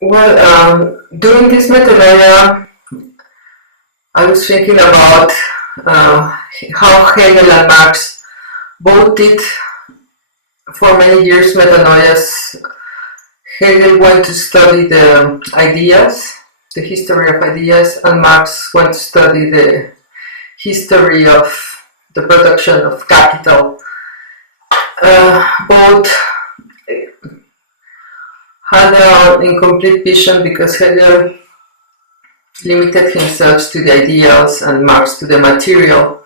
During this metanoia, I was thinking about how Hegel and Marx both did for many years metanoias. Hegel went to study the ideas, the history of ideas, and Marx went to study the history of the production of capital. Both had an incomplete vision because Hegel limited himself to the ideals and Marx to the material.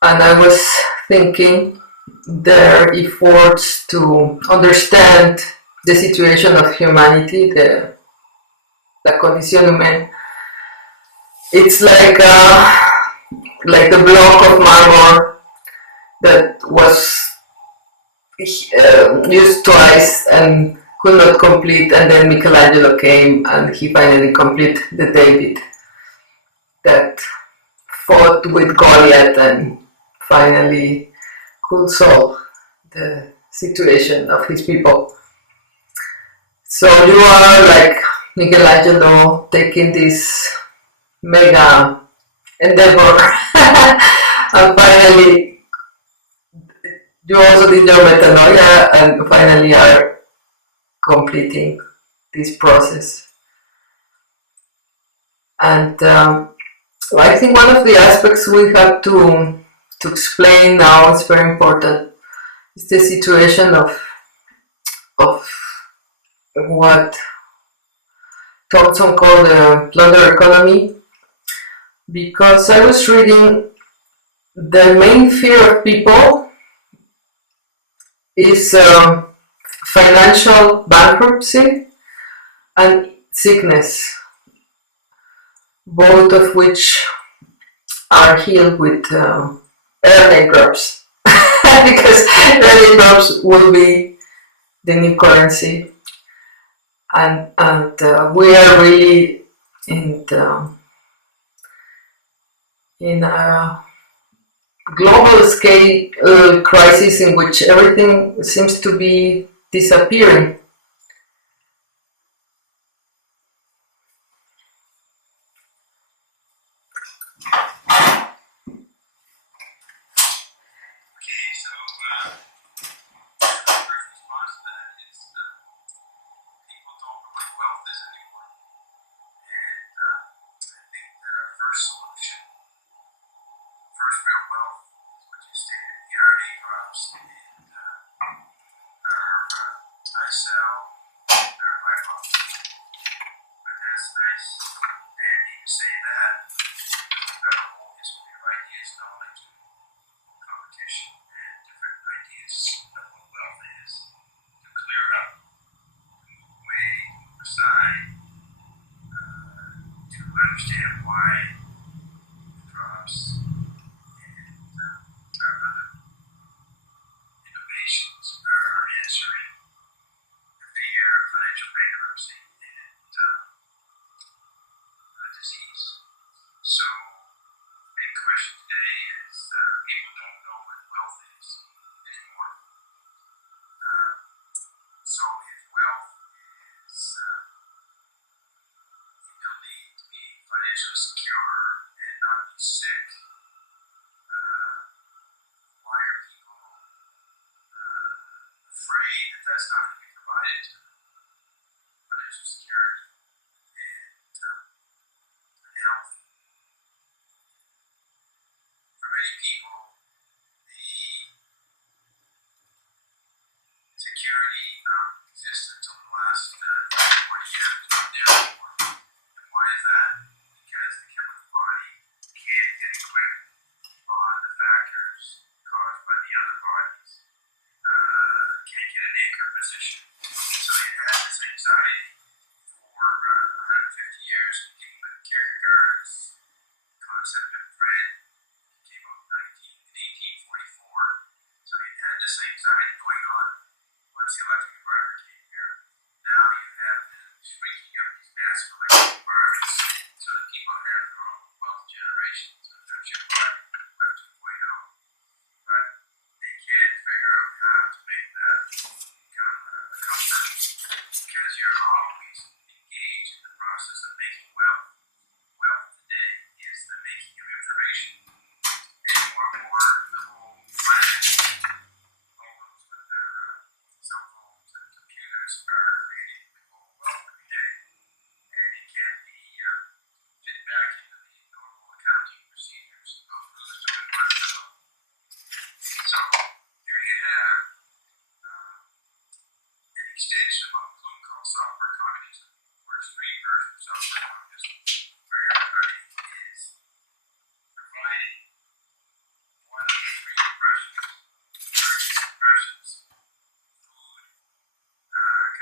And I was thinking their efforts to understand the situation of humanity, la condición humana, it's like the block of marble that was used twice and could not complete, and then Michelangelo came and he finally completed the David that fought with Goliath and finally could solve the situation of his people. So you are like Michelangelo taking this mega endeavor and finally you also did your metanoia and finally are completing this process. And I think one of the aspects we have to explain now is very important. Is the situation of what Thompson called the plunder economy, because I was reading the main fear of people is financial bankruptcy and sickness, both of which are healed with early drops because early drops will be the new currency, and we are really in a global scale crisis in which everything seems to be disappearing.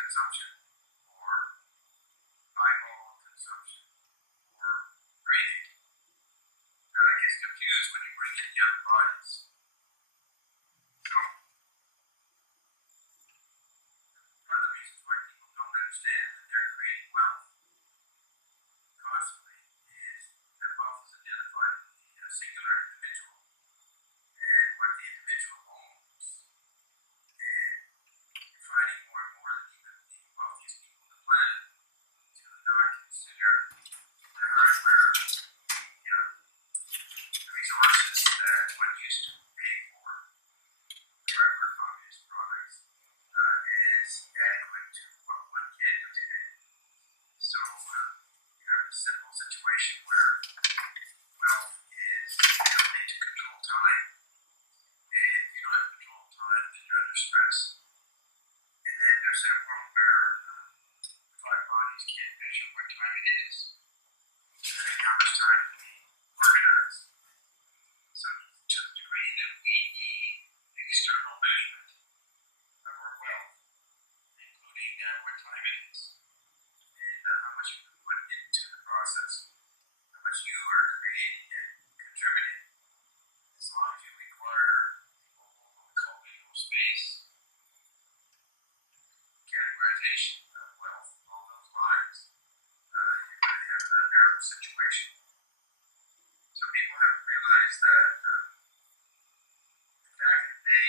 consumption or eyeball consumption or breathing. Now that gets confused when you bring in young bodies. So, one of the reasons why people don't understand that they're creating wealth constantly is that wealth is identified with the singular individual and what the individual owns. And you're finding more and more that even the wealthiest people on the planet do not consider the hardware, the resources that one used to pay for the hardware communist products is adequate to what one can do today. So you have a simple situation where wealth is the ability to control time. And if you don't have control of time, then you're under stress. And then there's that world where five bodies can't measure what time it is and how much time to be organized. So to the degree that we need external measurement of our wealth, including what time it is, and how much you can put into the process, how much you are creating and contributing, as long as you require what we call legal space, categorization of wealth along those lines, you're going to have an unbearable situation. So people have to realize that the fact that they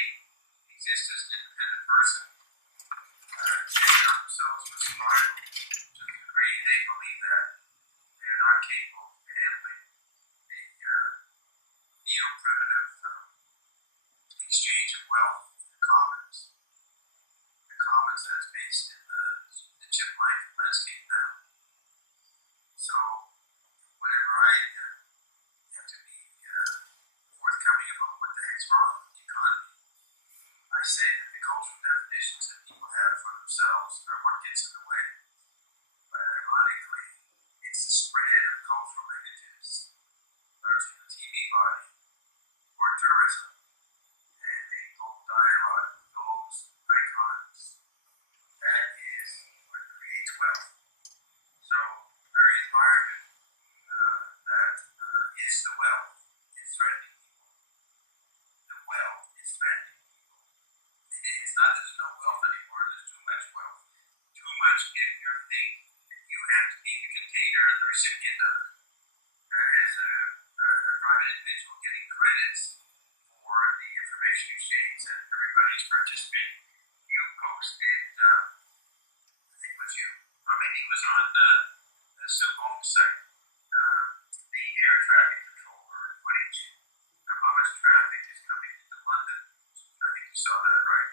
exist as an independent person, checking on themselves for survival, to the degree they believe that they are not capable of handling the neo-primitive exchange of wealth in the commons. The commons that's based in the chip-like landscape now. So whenever I have to be forthcoming about what the heck's wrong with the economy, I say that the cultural definitions that people have for themselves are what gets in the way. But ironically, it's the spread of cultural images, largely the TV body, or tourism, and a global dialogue with those icons. That is what creates wealth. So the very environment that is the wealth is threatening people. The wealth is threatening people. It's not that there's no wealth anymore, there's too much wealth. Too much if you think that you have to be the container and the recipient of it. As a private individual getting credits for the information exchange that everybody's participating. You posted, I think it was you, or maybe it was on the Sue Holmes site, the air traffic controller footage of how much traffic is coming into London. I think you saw that, right?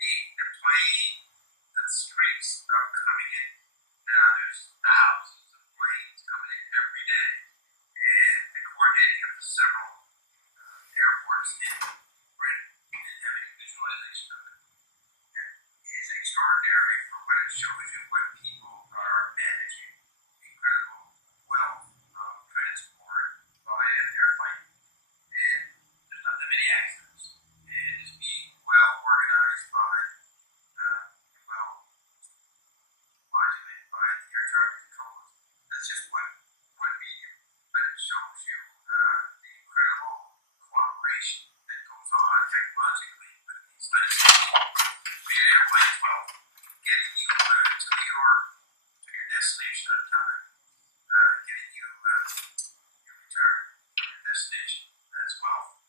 The plane, the streets are coming in. Now there's thousands of planes coming in every day, and the coordinating of the several airports in Britain and having a visualization of it is extraordinary for what it shows you what people are managing. Incredible wealth of transport via airplane. And there's not that many accidents. It is being well organized by, well modulated by the air traffic controllers. That's just one medium, but it shows you the incredible cooperation that goes on technologically with these landscapes. Be it airplane 12, getting you to your destination on time, getting you your return from your destination. That's wealth.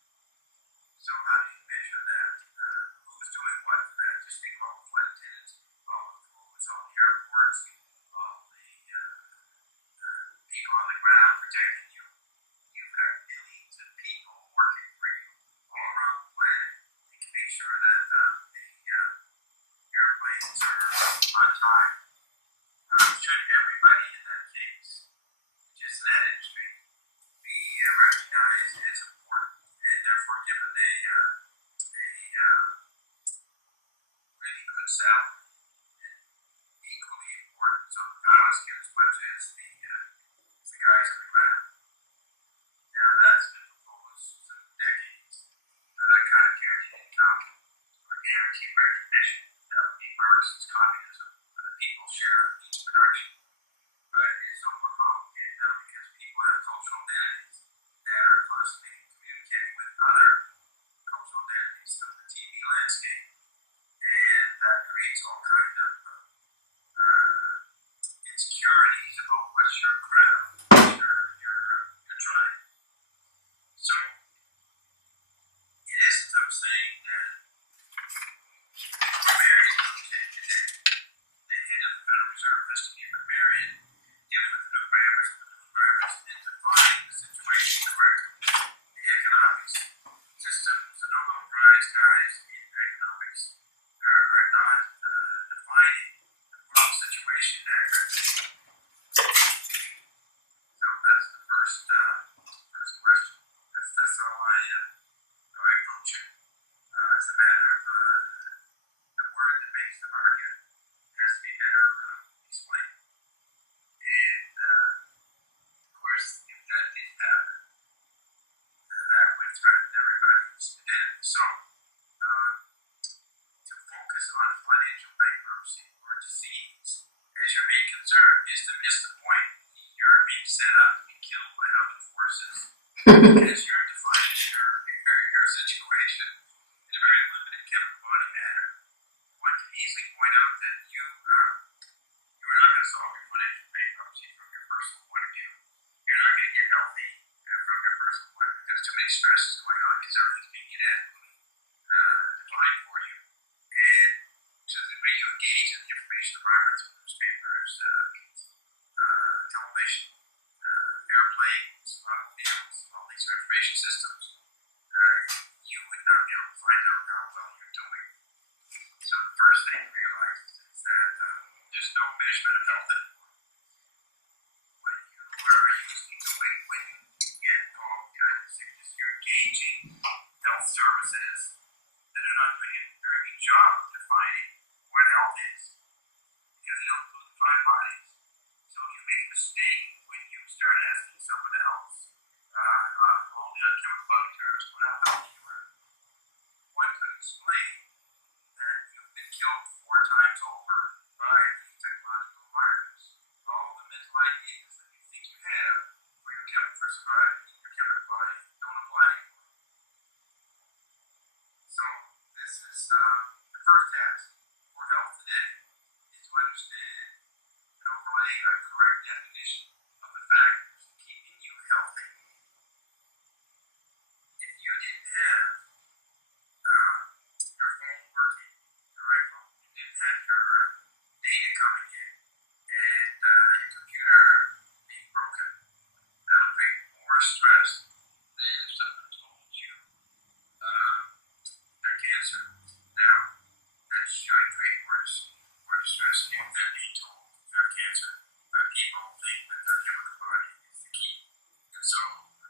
So how do you measure that? Who's doing what for that? Just think of all the flight attendants, all the crews, all the airports, all the people on the ground protecting you. You've got millions of people working for you all around the planet. They can make sure that the airplanes are on time. Should everybody in that case, just in that industry, be recognized as important and therefore given a really good salary and equally important, so the pilots get as much as the guys on the ground. Now that's been proposed some decades. That kind of guaranteed income or guaranteed recognition that would be Marxist communism, where the people share each production. But it's so more complicated now because people have cultural identities that are constantly communicating with other cultural identities through the TV landscape, and that creates all kinds of insecurities about what's your craft, what's your tribe. So, in essence, I'm saying that grammarian today, the head of the Federal Reserve has to be a grammarian, dealing with the new grammars and the new environments, and define the situation where the economics systems, the Nobel Prize guys in economics are not defining the world situation accurately. So that's the first question. That's how I approach it. It's a matter of the word that makes the market has to be better explained. And of course, if that didn't happen, that would threaten everybody's identity. So, to focus on financial bankruptcy or disease as your main concern is to miss the point. You're being set up to be killed by other forces as you're defining your situation in a very limited chemical body matter. One can easily point out that you are not going to solve your financial bankruptcy from your personal point of view. You're not going to get healthy from your personal point of view because too many stresses going on because everything's being inadequately defined for you. And to the degree you engage in the information environment through newspapers, television, airplanes, automobiles, all these information systems, you would not be able to find out how well you're doing. So the first thing to realize is that there's no measurement of health anymore. When you are using when you get involved in sickness, you're engaging health services that are not doing a very good job defining what health is because they don't include the five bodies. So you make a mistake when you start asking someone else only on chemical body terms what health you are. One could explain that you've been killed 4 times over by the technological environments. All the mental ideas that you think you have for surviving in your chemical body don't apply anymore. So this is the first task for health today is to understand and overlay a correct definition of the factors keeping you healthy. If you didn't have your phone working, your iPhone, you didn't have your data coming in, and your computer being broken, that'll bring more stress than if someone told you their cancer. Now, that should create more distress in you than being told their cancer. But people think that their chemical body is the key. And so,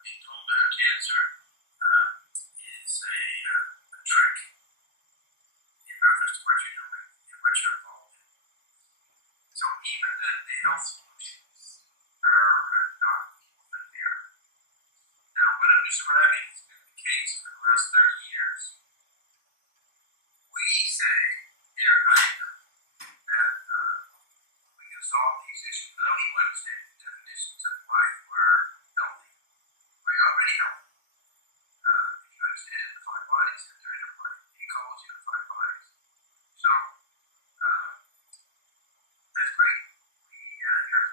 being told they have cancer is a trick in reference to what you're doing and what you're involved in. So even the health solutions are not people think they are. Now, what I'm describing has been the case for the last 30 years. We say here at iONic that we can solve these issues without even understanding the definitions of why you are healthy. Well, you're already healthy. If you understand the 5 bodies and their interplay, the ecology of the 5 bodies. So, that's great. We have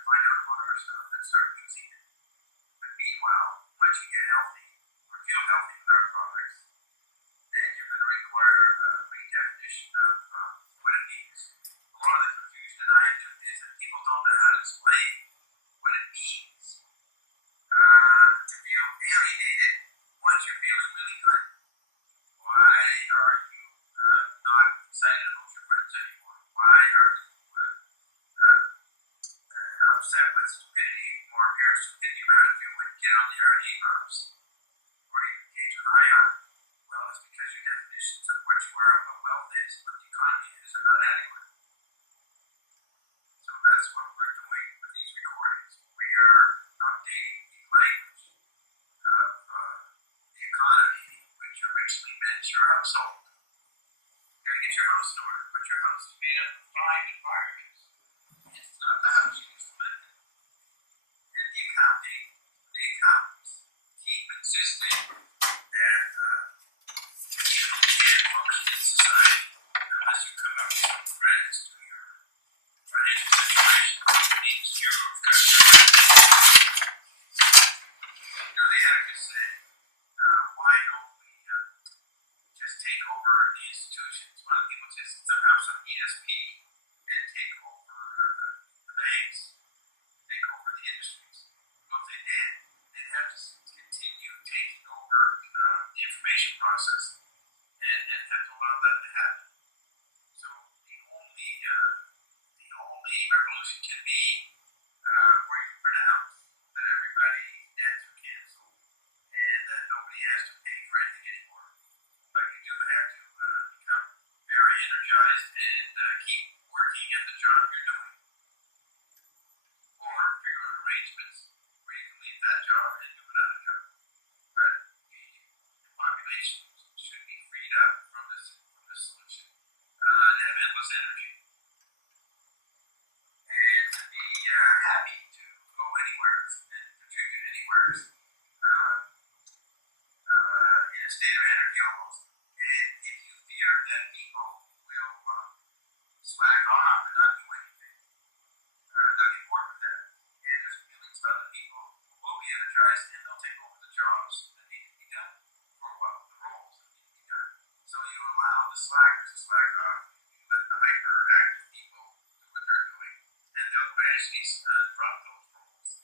especially drop those roles,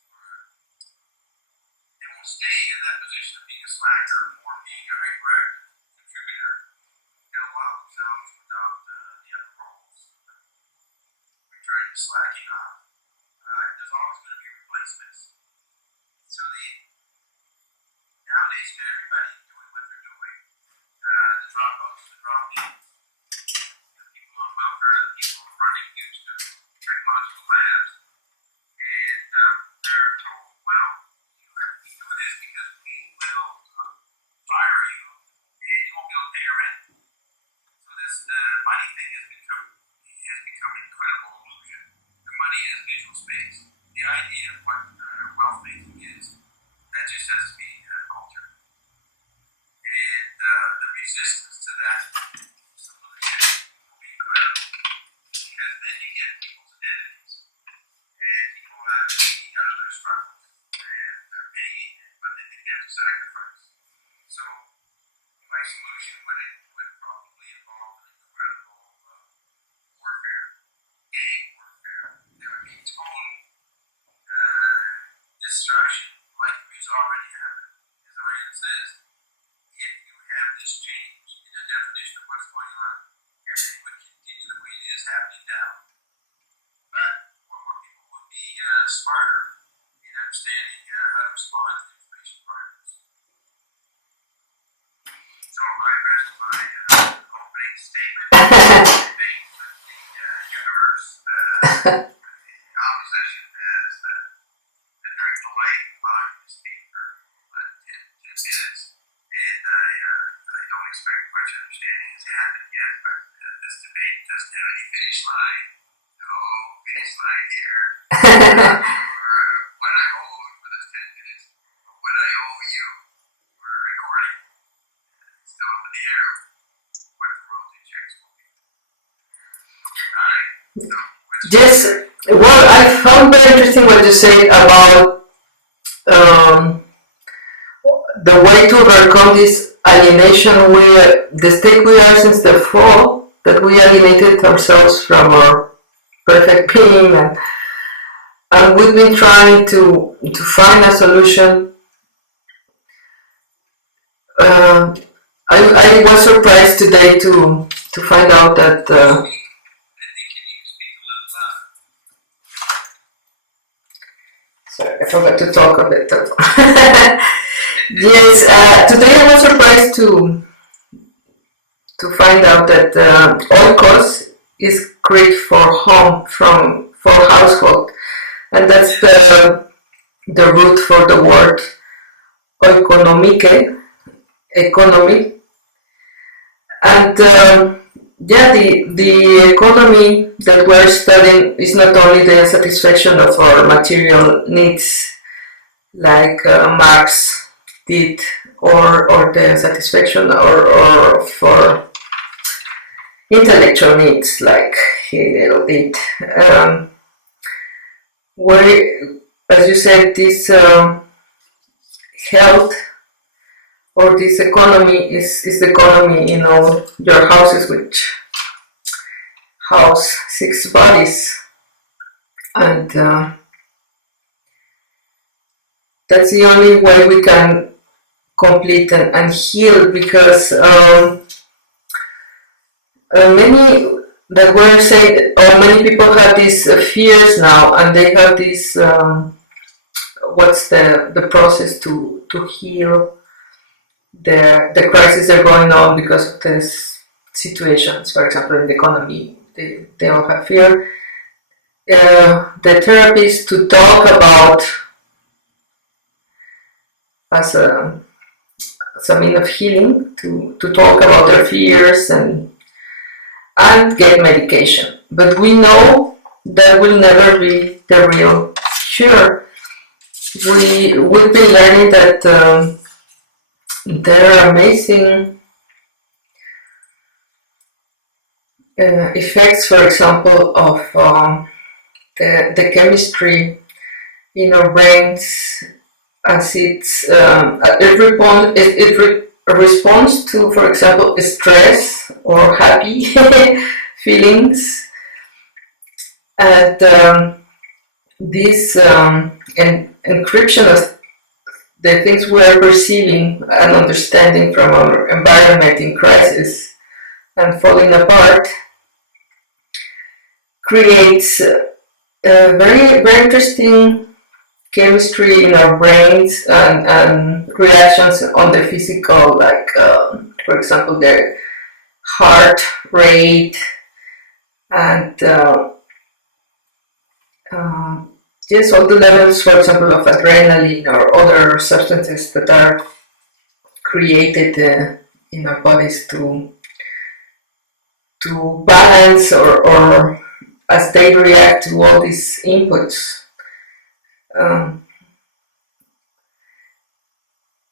they won't stay in that position of being a slacker or being a hyperactive contributor. They'll allow themselves to adopt the other roles. We're trying to slacking off. There's always going to be replacements. So nowadays, you got everybody doing what they're doing. The dropouts, the drop-ins, the people on welfare, the people running huge technological labs, and they're told, well, you have to do this because we will fire you, and you won't be able to pay your rent. So this money thing has become an incredible illusion. The money as visual space. The idea of what wealth making is, that just has to be altered. And the resistance to that solution will be incredible. Because then you get people's identities. And people are eating out of their struggles. And they're paying, but they think they have to sacrifice. So my solution would probably involve an incredible warfare, gang warfare. There would be tone destruction, like is already happened. As Ian says, if you have this change in the definition of what's going on, everything would continue the way it is happening now. But more people would be smarter in understanding how to respond to information partners. So I rest my opening statement. Debate with the universe. Opposition has been very polite and allowing me to speak for 10 minutes. And I don't expect much understanding has happened yet, but this debate doesn't have any finish line. No finish line here. What I owe for this 10 minutes, what I owe you for recording. It's still up in the air what the royalty checks will be. Alright, so Yes, well, I found very interesting what you said about the way to overcome this alienation where the state we are since the fall, that we alienated ourselves from our perfect being, and we've been trying to find a solution. I was surprised today to find out that sorry, I forgot to talk a bit. Yes, today I was surprised to find out that oikos is great for home, for household, and that's the root for the word oikonomike, economy. And yeah, the economy that we're studying is not only the satisfaction of our material needs, like Marx did, or the satisfaction or for intellectual needs, like Hegel did. Where, as you said, this health or this economy is the economy in all your houses, which house 6 bodies, and that's the only way we can complete and heal, because many that were saying, or many people have these fears now, and they have this what's the process to heal the crises that are going on because of these situations. For example, in the economy, they all have fear. The therapies to talk about as a means of healing, to talk about their fears and get medication. But we know that will never be the real cure. We've been learning that there are amazing effects, for example, of the chemistry in our brains, as it responds to, for example, stress or happy feelings. And this encryption of the things we are perceiving and understanding from our environment in crisis and falling apart creates very, very interesting chemistry in our brains and reactions on the physical, like, for example, the heart rate and yes, all the levels, for example, of adrenaline or other substances that are created in our bodies to balance or as they react to all these inputs. Um,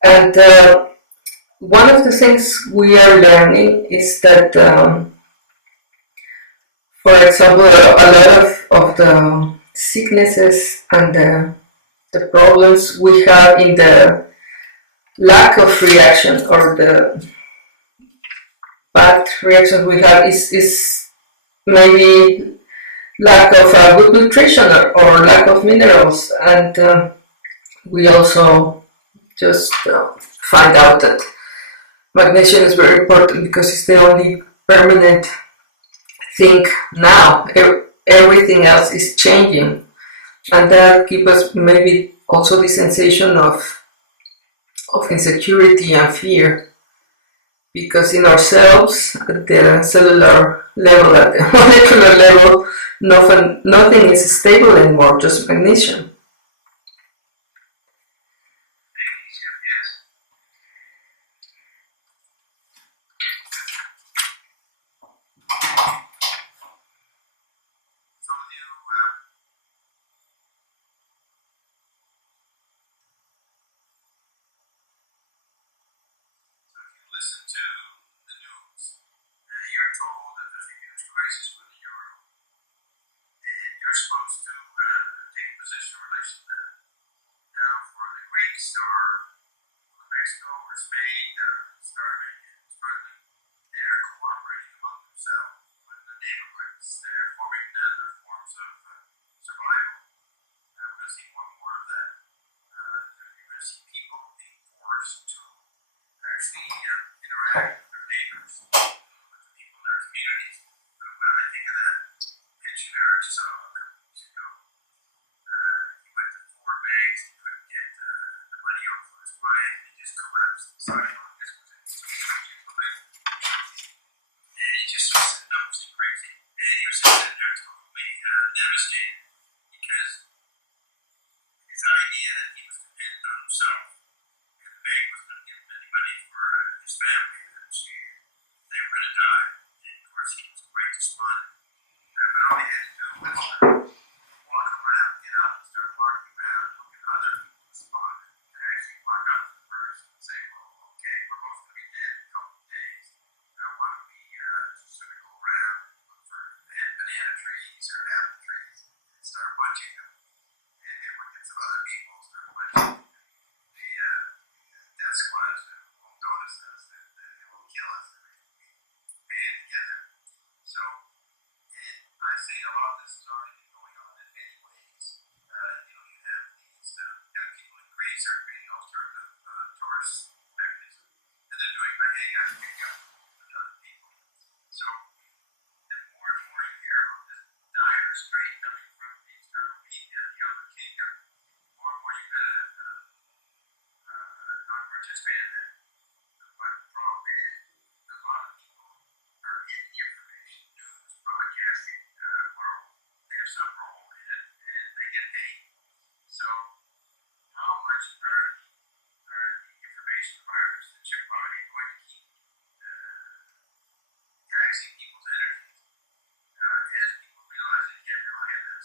and one of the things we are learning is that, for example, a lot of the sicknesses and the problems we have in the lack of reaction or the bad reactions we have is maybe lack of good nutrition or lack of minerals. And we also just find out that magnesium is very important because it's the only permanent thing now. Everything else is changing, and that gives us maybe also the sensation of insecurity and fear because in ourselves, at the cellular level, at the molecular level, nothing is stable anymore, just magnesium. Listen to the news, you're told that there's a huge crisis with the euro, and you're supposed to take a position in relation to that. Now, for the Greeks or Mexico or Spain that are starving and struggling, they're cooperating among themselves with the neighborhoods. They're forming other forms of survival. We're going to see more and more of that. You're going to see people being forced to actually interact with their neighbors, with the people in their communities. When I think of that pensioner I saw a couple weeks ago, he went to 4 banks, he couldn't get the money out for his wife, and he just collapsed inside. This was in some country, and he just was nuts and crazy. And he was sitting there totally devastated because his idea that he was dependent on himself and the bank was going to give him any money for his family, that they were going to die. And of course, he was quite despondent. But all he had to do was walk around, get up, and start walking around, and look at other people despondent, and actually walk out to the person and say, well, okay, we're both going to be dead in a couple of days. Why don't we sort of go around and look for banana trees or apple trees and start munching them? And then we'll get some other people start munching them. The death squads won't notice us, they won't kill us, we band together. So, and I say a lot of this has already been going on in many ways. You have these young people in Greece are creating alternative tourist mechanisms, and they're doing by hanging out and picking up with other people. So, the more and more you hear about this dire strain coming from the external media, the other kingdom, more and more you've got to not participate in that. But the problem is, a lot of people are in the information news broadcasting world. They have some role in it, and they get paid. So, how much are the information environments, the chip body, going to keep taxing people's energies as people realize they can't rely on that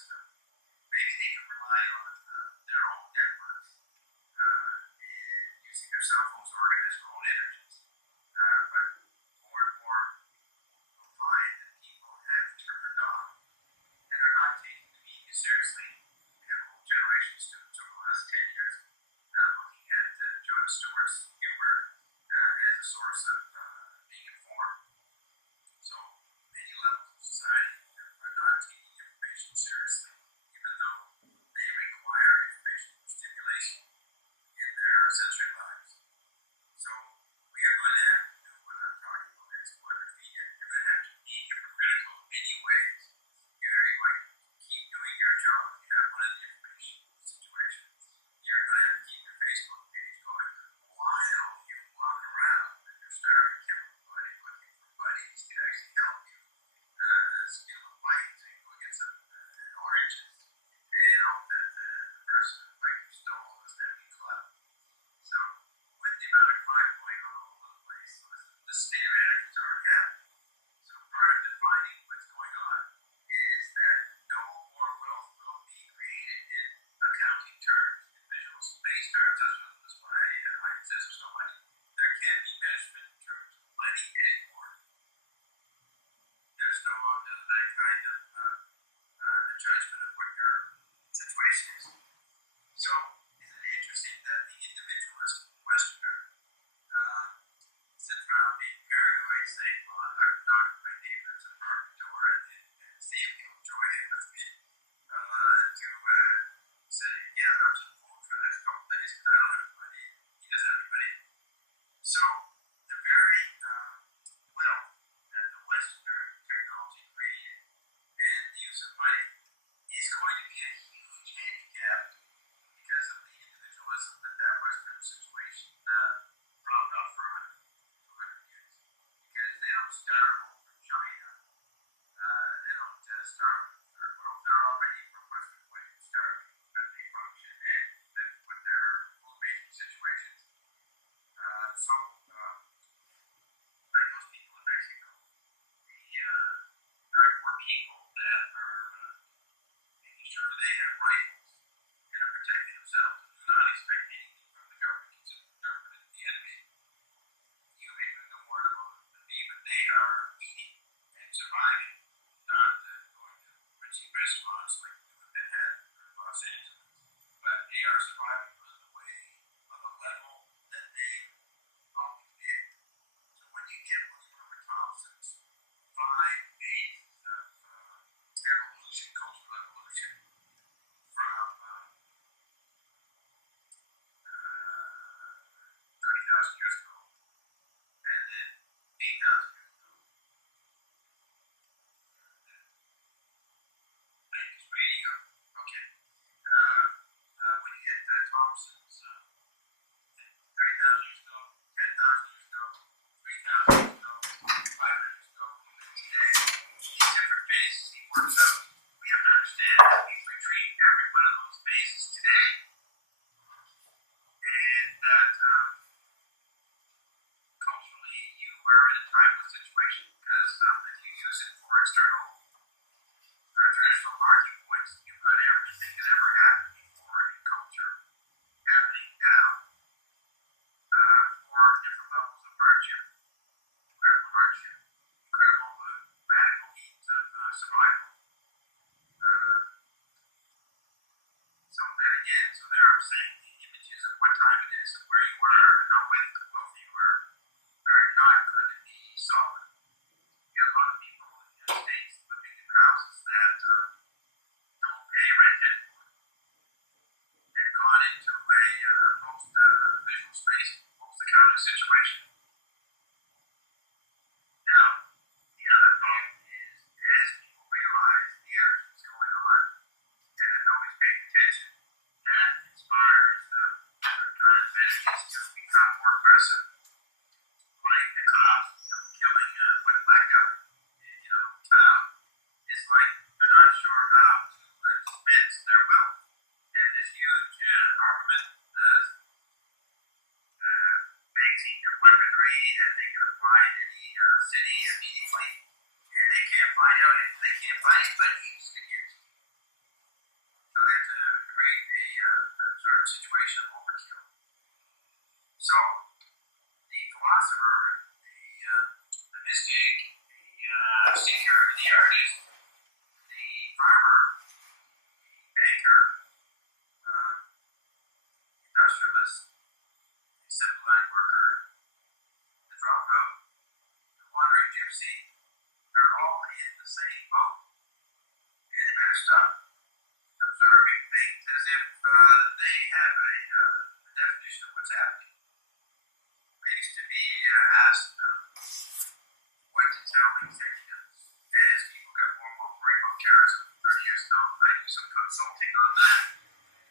do some consulting on that,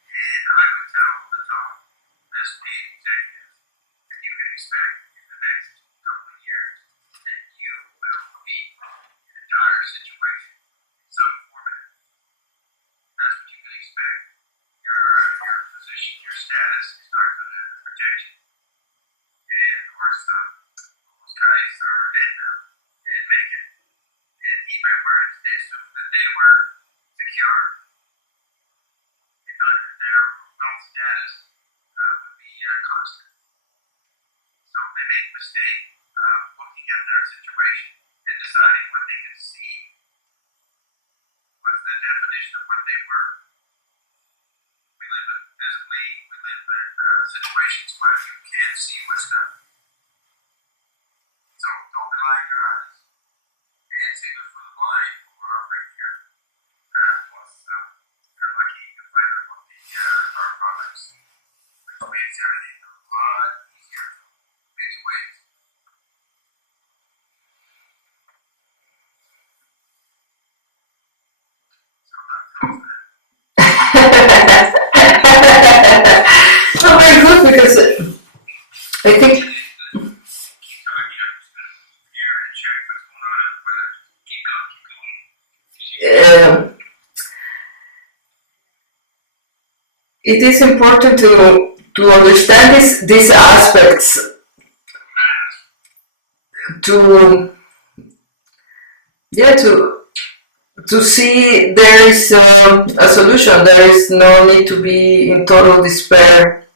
and I would tell the top best paid executives that you can expect in the next couple of years that you will be in a dire situation in some format. That's what you can expect. Your position, your status is not going to protect you. And of course, those guys are dead now. They didn't make it. And even worse, they assumed that they were secure. They thought that their wealth status would be constant. So they made the mistake of looking at their situation and deciding what they could see was the definition of what they were. We live in physically, we live in situations where you can't see what's done. So don't rely on your eyes. And same as for the blind, we're offering here. Plus, if you're lucky, you can find out about our products, which makes everything a lot easier in many ways. So I'm telling that. Not very good because I think Keep talking, I'm just going to hear and check what's going on in the weather. Keep going. it is important to understand these aspects to to see there is a solution. There is no need to be in total despair.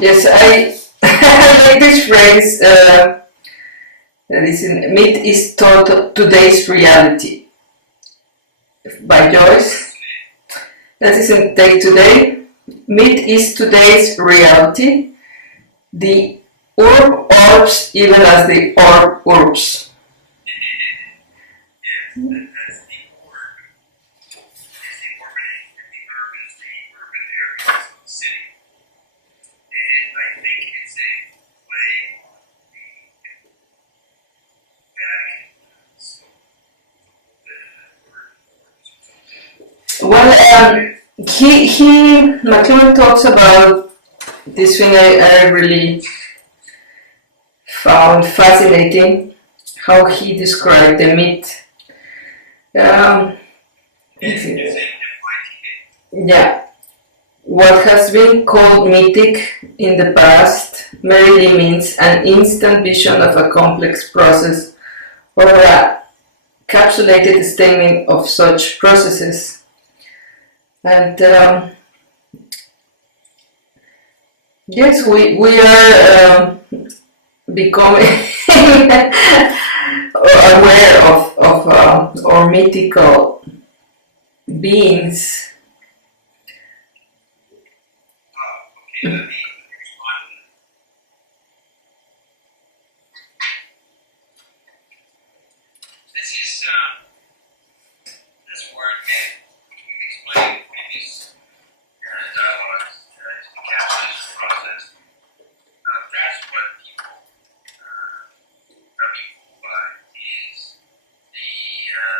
Yes, I I like this phrase. That is in Myth is today's reality by Joyce. That is in Take Today. Myth is today's reality. The orb orbs even as the orb orbs. Yes, that's the orb. It's the orbiting, and the urb is the urban areas of the city. And I think it's a play on the Vatican. Well, McLuhan talks about this thing I really found fascinating, how he described the myth. Yeah, what has been called mythic in the past merely means an instant vision of a complex process or a capsulated statement of such processes. And yes, we are becoming aware of our mythical beings. Okay, let me respond to that. This is this word myth, which we've explained in previous dialogues, is the encapsulation process. That's what people are being fooled by, is the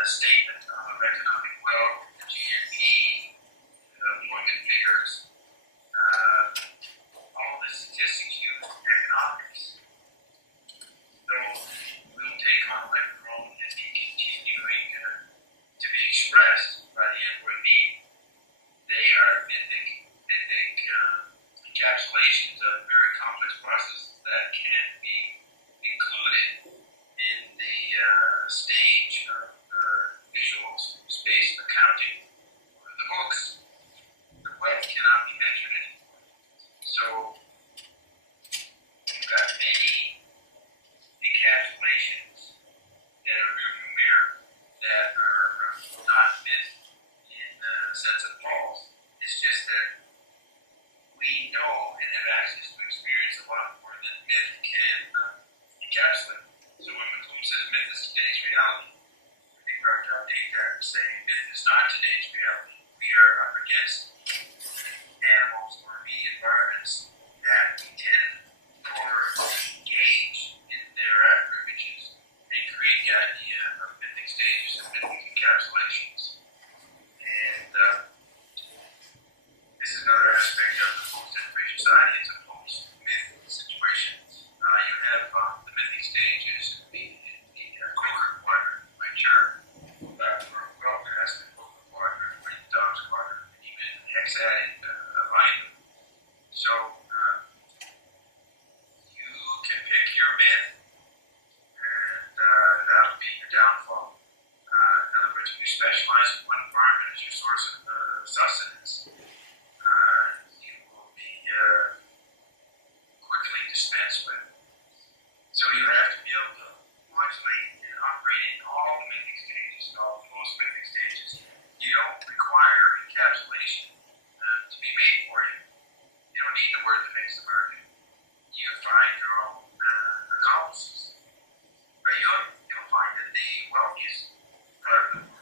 statement of economic wealth, the GNP, employment figures. All this statistics used in economics. So will take on life role and be continuing to be expressed by the inward being. They are mythic encapsulations of very complex processes that can be included in the stage of visual space accounting or the books. The wealth cannot be measured anymore. So we've got many encapsulations that are rearview mirror that are not myth in the sense of false. It's just that we know and have access to experience a lot more than myth can encapsulate. So when McClure says myth is today's reality, I think we have to update that and say myth is not today's reality. We are up against animals or the environments that tend or engage in their accurate images and create the idea of mythic stages and mythic encapsulations. And this is another aspect of the post-information society. It's a post-myth situation. You have the mythic stages in the Quaker quadrant, which are well past the Quaker quadrant, or the Dog's quadrant, and even hexatic alignment. So you can pick your myth, and that'll be your downfall. In other words, if you specialize in one environment as your source of sustenance, you will be quickly dispensed with. So you have to be able to modulate and operate in all the mythic stages, most mythic stages. You don't require encapsulation to be made for you. You don't need the word that makes the market. You find your own accomplices. But you'll find that the wealthiest part of the